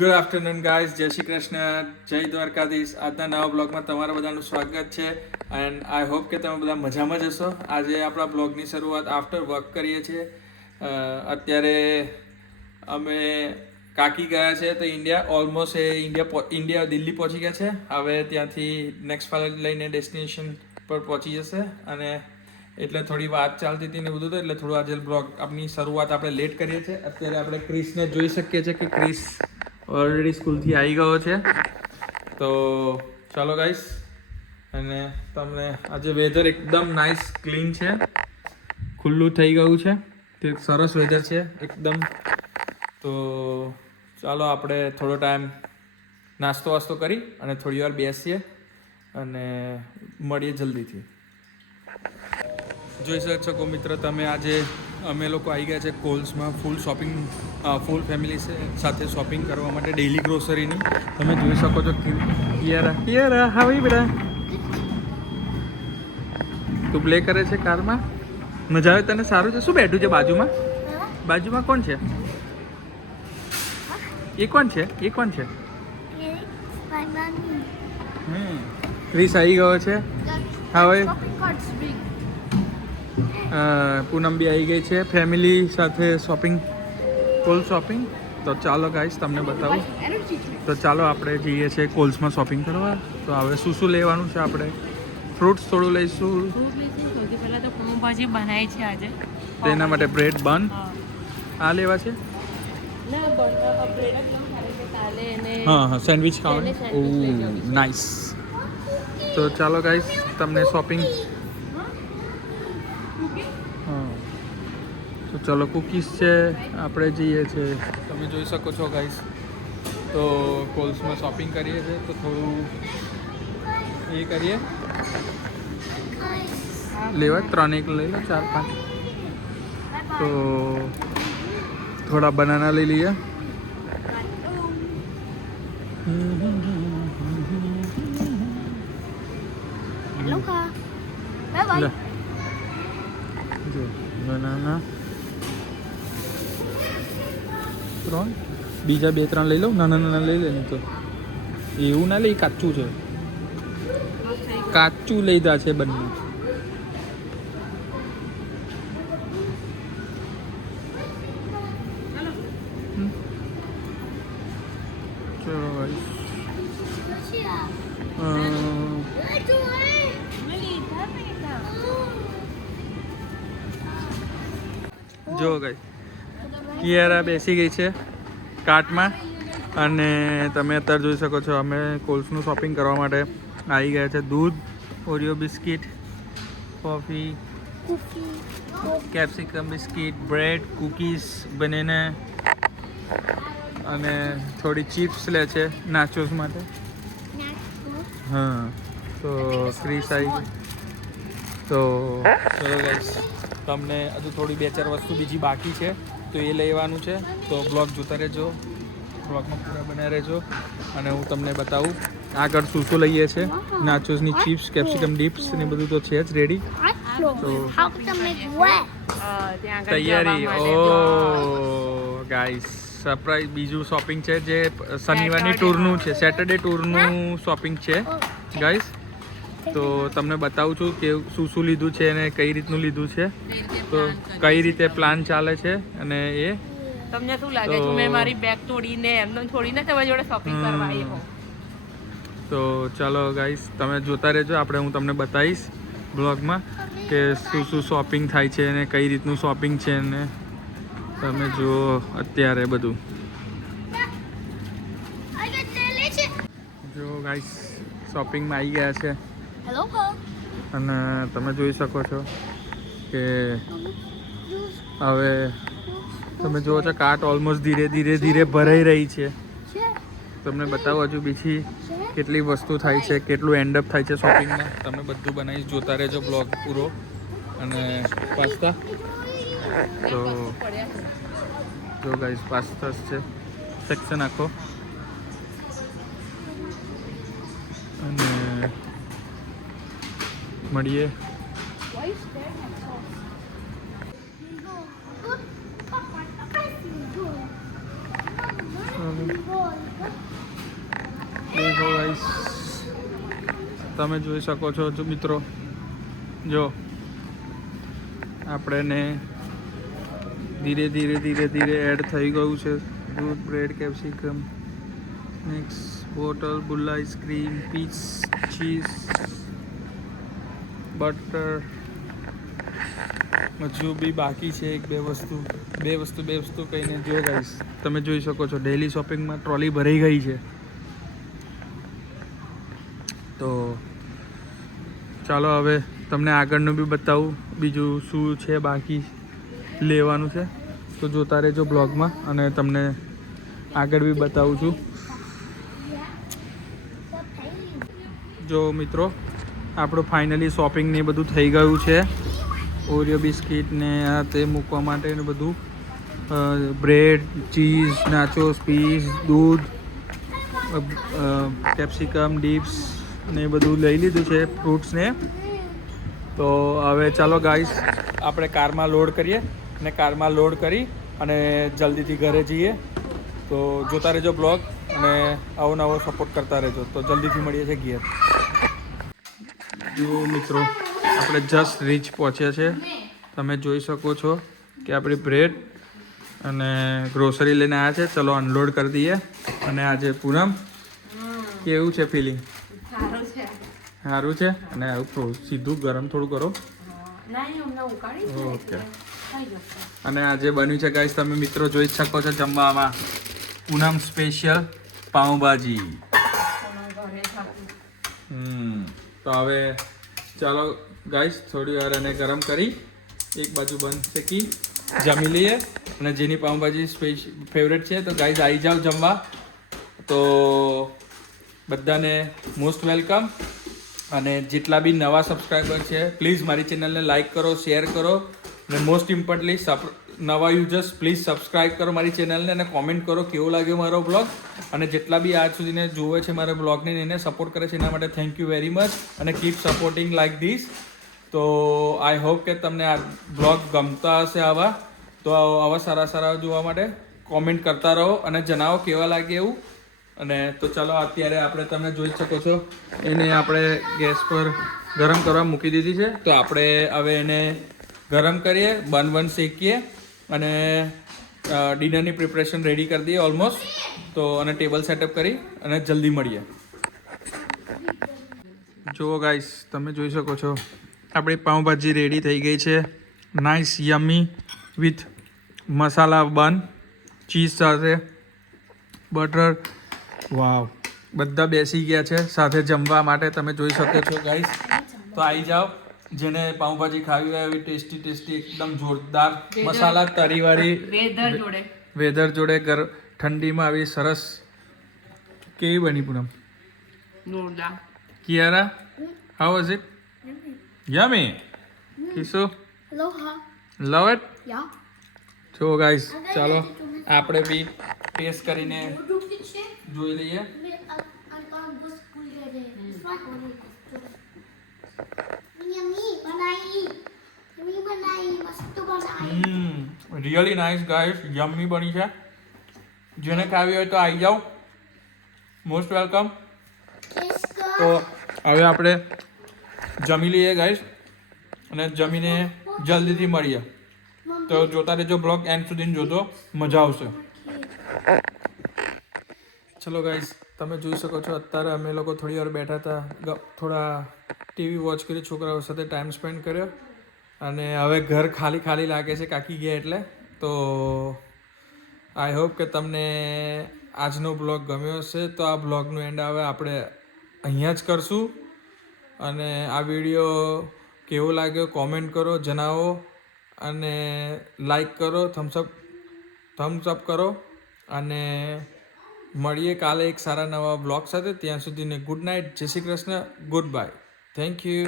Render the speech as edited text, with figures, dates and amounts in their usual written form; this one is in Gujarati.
ગુડ આફ્ટરનૂન ગાઈઝ, જય શ્રી કૃષ્ણ, જય દ્વારકાધીશ. આજના નવા બ્લોગમાં તમારા બધાનું સ્વાગત છે એન્ડ આઈ હોપ કે તમે બધા મજામાં જ હશો. આજે આપણા બ્લોગની શરૂઆત આફ્ટર વર્ક કરીએ છીએ. અત્યારે અમે કાકી ગયા છે તો ઇન્ડિયા દિલ્હી પહોંચી ગયા છે. હવે ત્યાંથી નેક્સ્ટ ફ્લાઇટ લઈને ડેસ્ટિનેશન પર પહોંચી જશે અને એટલે થોડી વાત ચાલતી હતી ને બધું તો એટલે થોડું આજે બ્લોગ આપની શરૂઆત આપણે લેટ કરીએ છીએ. અત્યારે આપણે ક્રિસને જોઈ શકીએ છીએ કે ક્રિસ ઓલરેડી સ્કૂલથી આવી ગયો છે. તો ચાલો ગાઈસ, અને તમને આજે વેધર એકદમ નાઇસ ક્લીન છે, ખુલ્લું થઈ ગયું છે, તે સરસ વેધર છે એકદમ. તો ચાલો આપણે થોડો ટાઈમ નાસ્તો વાસ્તો કરી અને થોડી વાર બેસીએ અને મળીએ જલ્દીથી. જોઈ શકો મિત્ર તમે, આજે અમે લોકો આવી ગયા છે કોલ્સમાં ફૂલ ફેમિલી સાથે શોપિંગ કરવા માટે ડેઇલી ગ્રોસરીની. તમે જોઈ શકો છો કિયારા હાવી બેટા તું પ્લે કરે છે કારમાં, મજા આવે તને? સારું છે. શું બેઠું છે બાજુમાં કોણ છે? એ કોણ છે? ક્રિસ આવી ગયો છે. હવે પૂનમ બી આવી ગઈ છે ફેમિલી સાથે કોલ શોપિંગ. તો ચાલો ગાઈસ તમને બતાવું. તો ચાલો આપણે જઈએ છીએ કોલ્સમાં શોપિંગ કરવા. તો હવે શું લેવાનું છે આપણે? ફ્રૂટ્સ થોડું લઈશું. સૌથી પહેલા તો પાઉંભાજી બનાવી છે આજે, તેના માટે બ્રેડ બન આ લેવા છે. હા સેન્ડવિચ ખાવાની. ઓ નાઇસ. તો ચાલો ગાઈસ તમને શોપિંગ. તો ચલો કૂકીઝ છે, આપણે જઈએ છીએ. તમે જોઈ શકો છો ગાઈસ. તો કોલ્સમાં શોપિંગ કરીએ છીએ તો થોડું એ કરીએ. લેવા 3 એક લઈ લો, 4 5. તો થોડા બનાના લઈ લઈએ. જો બનાના 3, બીજા 2-3 લઈ લઉં. નાના લઈ લે. તો એવું ના લઈ, કાચું છે, કાચું લીધા છે બંને. ચલો ભાઈ, જો ગઈ કિયારા બેસી ગઈ છે કાર્ટમાં. અને તમે અત્યારે જોઈ શકો છો અમે કોલ્સનું શોપિંગ કરવા માટે આવી ગયા છે. દૂધ, Oreo biscuit, coffee, capsicum biscuit, bread, cookies, banana અને થોડી ચિપ્સ લે છે નાચોસ માટે. હા તો ક્રિસ આવી ગઈ. તો ચલો ગાઈસ, તમને હજુ થોડી 2-4 વસ્તુ બીજી બાકી છે તો એ લેવાનું છે. તો બ્લોગ જોતા રહેજો, બ્લોગમાં પૂરા બનાવી રહેજો અને હું તમને બતાવું આગળ શું લઈએ છે. નાચોસની ચિપ્સ, કેપ્સિકમ ડિપ્સ ને બધું તો છે જ રેડી. તો તૈયારી. ઓ ગાઈસ, સરપ્રાઈઝ બીજું શોપિંગ છે જે શનિવારની ટૂરનું છે, સેટરડે ટૂરનું શોપિંગ છે ગાઈસ. તો તમને બતાવું છું કે શું લીધું છે અને કઈ રીતનું લીધું છે, તો કઈ રીતે પ્લાન ચાલે છે. અને એ તમને શું લાગે છે મેં મારી બેગ તોડીને એમને થોડીને તમારી જોડે શોપિંગ કરવા આવી હોઉં? તો ચાલો ગાઈસ તમે જોતા રહેજો. હું તમને બતાવીશ બ્લોગમાં કે શું શોપિંગ થાય છે અને કઈ રીતનું શોપિંગ છે. અને તમે જુઓ અત્યારે બધું જો ગાઈસ શોપિંગમાં આવી ગયા છે. અને તમે જોઈ શકો છો કે હવે તમે જુઓ છો કાર્ટ ઓલમોસ્ટ ધીરે ભરાઈ રહી છે. તમને બતાવો હજુ બીજી કેટલી વસ્તુ થાય છે, કેટલું એન્ડઅપ થાય છે શોપિંગમાં. તમને બધું બનાવીશ, જોતા રહેજો બ્લોગ પૂરો. અને પાસ્તા તો જો ગાઈસ પાસ્તા છે સેક્શન આખો. અને મળીએ. ગાઈસ તમે જોઈ શકો છો જો મિત્રો, જો આપણે ધીરે ધીરે એડ થઈ ગયું છે દૂધ, બ્રેડ, કેપ્સિકમ, મિક્સ, બોટલ, બુલ્લા આઈસ્ક્રીમ, પીચ, ચીઝ, બટર. હજુ બી બાકી છે બે વસ્તુ કહીને જો ગાઈસ તમે જોઈ શકો છો ડેલી શોપિંગમાં ટ્રોલી ભરાઈ ગઈ છે. તો ચાલો હવે તમને આગળનું બી બતાવું બીજું શું છે બાકી લેવાનું છે, તો જોતા રહેજો બ્લોગમાં અને તમને આગળ બી બતાવું છું. જો મિત્રો આપણું ફાઇનલી શોપિંગ ને બધું થઈ ગયું છે. ઓરિયો બિસ્કિટ ને આ તે મૂકવા માટે ને બધું, બ્રેડ, ચીઝ, નાચોસ, પીસ, દૂધ, કેપ્સિકમ, ડીપ્સ ને બધું લઈ લીધું છે, ફ્રૂટ્સ ને. તો હવે ચાલો ગાઈસ આપણે કારમાં લોડ કરીએ અને કારમાં લોડ કરી અને જલ્દીથી ઘરે જઈએ. તો જોતા રહેજો બ્લોગ અને આવો નવો સપોર્ટ કરતા રહેજો. તો જલ્દીથી મળીએ છીએ ઘેર. જો મિત્રો આપણે જસ્ટ રીચ પહોંચ્યા છે. તમે જોઈ શકો છો કે આપણી બ્રેડ અને ગ્રોસરી લઈને આવ્યા છે. ચલો અનલોડ કરી દઈએ. અને આજે પૂનમ કેવું છે ફિલિંગ? સારું છે. અને આવું સીધું ગરમ થોડું કરો. ઓકે. અને આજે બન્યું છે ગાઈસ, તમે મિત્રો જોઈ શકો છો જમવામાં પૂનમ સ્પેશિયલ પાઉંભાજી. તો હવે ચાલો ગાઈસ થોડી વાર એને ગરમ કરી એક બાજુ બંધ શેકી જમી લઈએ. અને જેની પાઉંભાજી ફેવરેટ છે તો ગાઈસ આવી જાઓ જમવા. તો બધાને મોસ્ટ વેલકમ. અને જેટલા બી નવા સબસ્ક્રાઈબર છે પ્લીઝ મારી ચેનલને લાઈક કરો, શેર કરો અને મોસ્ટ ઇમ્પોર્ટન્ટલી નવા યુઝર્સ પ્લીઝ સબસ્ક્રાઈબ કરો મારી ચેનલને અને કોમેન્ટ કરો કેવો લાગ્યો મારો બ્લોગ. અને જેટલા બી આજ સુધીને જોવે છે મારા બ્લોગને એને સપોર્ટ કરે છે એના માટે થેન્ક યુ વેરી મચ. અને કીપ સપોર્ટિંગ લાઈક ધીસ. તો આઈ હોપ કે તમને આ બ્લોગ ગમતા હશે આવા. તો આવા સારા જોવા માટે કોમેન્ટ કરતા રહો અને જણાવો કેવા લાગે એવું. અને તો ચાલો અત્યારે આપણે તમે જોઈ શકો છો એને આપણે ગેસ પર ગરમ કરવા મૂકી દીધી છે. તો આપણે હવે એને ગરમ કરીએ, બન શેકીએ અને ડિનરની પ્રિપરેશન રેડી કરી દઈએ ઓલમોસ્ટ. તો અને ટેબલ સેટઅપ કરી અને જલ્દી મળીએ. જુઓ ગાઈસ તમે જોઈ શકો છો આપણી પાઉંભાજી રેડી થઈ ગઈ છે. નાઇસ યમી વિથ મસાલા બન, ચીઝ સાથે, બટર. વાવ, બધા બેસી ગયા છે સાથે જમવા માટે. તમે જોઈ શકો છો ગાઈસ. તો આવી જાઓ જેને પાઉંભાજી ખાવી હોય એવી ટેસ્ટી એકદમ જોરદાર મસાલા તરીવાળી વેધર જોડે ઠંડીમાં આવી સરસ. કેવી બની Poonam? Kiara, how was it? Yummy. કિશો, લવ ઇટ. જો ગાઈસ ચાલો આપણે બી ટેસ્ટ કરીને જોઈ લઈએ. રિયલી નાઇસ ગાઈસ, યમ્મી બની છે. જેને ખાવી હોય તો આવી જાઓ, મોસ્ટ વેલકમ. તો હવે આપણે જમી લઈએ ગાઈસ અને જમીને જલ્દીથી મળીએ. તો જોતા રહેજો બ્લોગ એન્ડ સુધી જોતો, મજા આવશે. ચલો ગાઈસ તમે જોઈ શકો છો અત્યારે અમે લોકો થોડી વાર બેઠા હતા, થોડા ટીવી વોચ કરી, છોકરાઓ સાથે ટાઈમ સ્પેન્ડ કર્યો. અને હવે ઘર ખાલી લાગે છે કાકી ગયા એટલે. તો આઈ હોપ કે તમને આજનો બ્લોગ ગમ્યો હશે. તો આ બ્લોગનું એન્ડ હવે આપણે અહીંયા જ કરશું. અને આ વિડીયો કેવો લાગ્યો કોમેન્ટ કરો, જણાવો અને લાઈક કરો, થમ્સ અપ કરો. અને મળીએ કાલે એક સારા નવા બ્લોગ સાથે. ત્યાં સુધીને ગુડ નાઇટ, જય Shri Krishna, good bye, thank you.